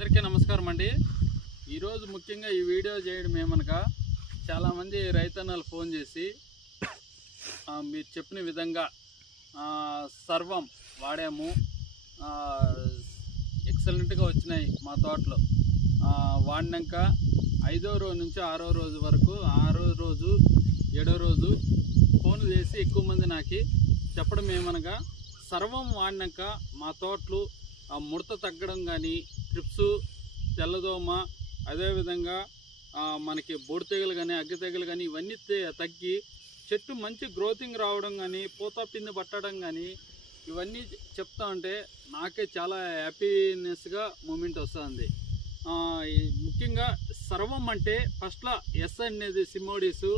అందరికీ నమస్కారం అండి. ఈరోజు ముఖ్యంగా ఈ వీడియో చేయడం ఏమనగా, చాలామంది రైతన్నలు ఫోన్ చేసి మీరు చెప్పిన విధంగా సర్వం వాడాము, ఎక్సలెంట్గా వచ్చినాయి మా తోటలో. వాడినాక 5వ రోజు నుంచి 6వ రోజు వరకు, 6వ రోజు 7వ రోజు ఫోన్ చేసి ఎక్కువ మంది నాకు చెప్పడం ఏమనగా, సర్వం వాడినాక మా తోటలు ముడత తగ్గడం కానీ, ట్రిప్స్, తెల్లదోమ, అదేవిధంగా మనకి బోడి తెగులు కానీ, అగ్గి తెగులు కానీ ఇవన్నీ తగ్గి చెట్టు మంచి గ్రోతింగ్ రావడం కానీ, పూత పిండి పట్టడం కానీ ఇవన్నీ చెప్తా ఉంటే నాకే చాలా హ్యాపీనెస్గా మూమెంట్ వస్తుంది. ముఖ్యంగా సర్వం అంటే ఫస్ట్లో ఎస్ అనేది సిమోడిస్,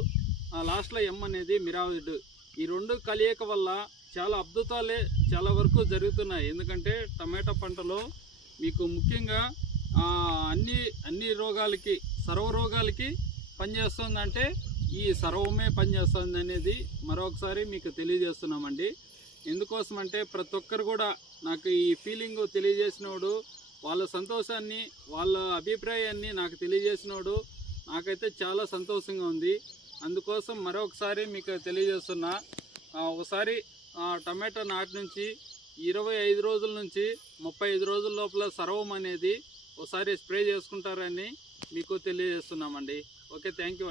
లాస్ట్లో ఎం అనేది మిరావిడ్. ఈ రెండు కలియక వల్ల చాలా అద్భుతాలే చాలా వరకు జరుగుతున్నాయి. ఎందుకంటే టమాటా పంటలో మీకు ముఖ్యంగా అన్ని రోగాలకి, సర్వ రోగాలకి పనిచేస్తుందంటే ఈ సర్వమే పనిచేస్తుంది అనేది మరొకసారి మీకు తెలియజేస్తున్నామండి. ఎందుకోసమంటే ప్రతి ఒక్కరు కూడా నాకు ఈ ఫీలింగ్ తెలియజేసినోడు, వాళ్ళ సంతోషాన్ని, వాళ్ళ అభిప్రాయాన్ని నాకు తెలియజేసినోడు నాకైతే చాలా సంతోషంగా ఉంది. అందుకోసం మరొకసారి మీకు తెలియజేస్తున్నా, ఒకసారి టమాటా నాటి నుంచి 25 రోజుల నుంచి 35 రోజుల లోపల సర్వం అనేది ఒకసారి స్ప్రే చేసుకుంటారని మీకు తెలియజేస్తున్నామండి. ఓకే, థ్యాంక్ యూ అండి.